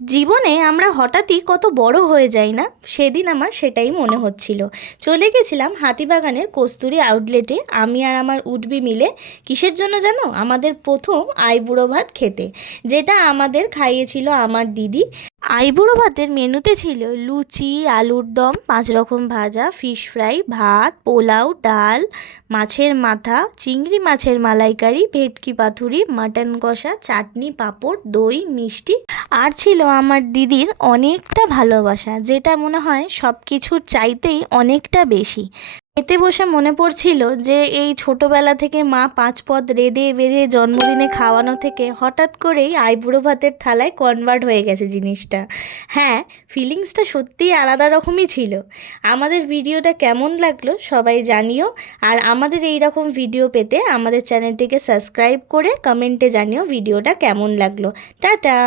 জীবনে আমরা হঠাৎই কত বড় হয়ে যাই না, সেদিন আমার সেটাই মনে হচ্ছিল। চলে গেছিলাম হাতিবাগানের কস্তুরী আউটলেটে আমি আর আমার উঠবি মিলে। কিসের জন্য জানো? আমাদের প্রথম আইবুড়ো ভাত খেতে, যেটা আমাদের খাইয়েছিল আমার দিদি। আইবুড়ো ভাতের মেনুতে ছিল লুচি, আলুর দম, 5 রকম ভাজা, ফিশ ফ্রাই, ভাত, পোলাও, ডাল, মাছের মাথা, চিংড়ি মাছের মালাইকারি, ভেটকি পাতুরি, মাটন কষা, চাটনি, পাঁপড়, দই, মিষ্টি। আর ছিল আমার দিদির অনেকটা ভালোবাসা, যেটা মনে হয় সব কিছুর চাইতেই অনেকটা বেশি। এতে বসে মনে পড়ছিল যে এই ছোটোবেলা থেকে মা 5 পদ রেঁধে বেড়ে জন্মদিনে খাওয়ানো থেকে হঠাৎ করেই আইবুড়ো ভাতের থালায় কনভার্ট হয়ে গেছে জিনিসটা। হ্যাঁ, ফিলিংসটা সত্যিই আলাদা রকমই ছিল। আমাদের ভিডিওটা কেমন লাগলো সবাই জানিও। আর আমাদের এই রকম ভিডিও পেতে আমাদের চ্যানেলটিকে সাবস্ক্রাইব করে কমেন্টে জানিও ভিডিওটা কেমন লাগলো। টাটা।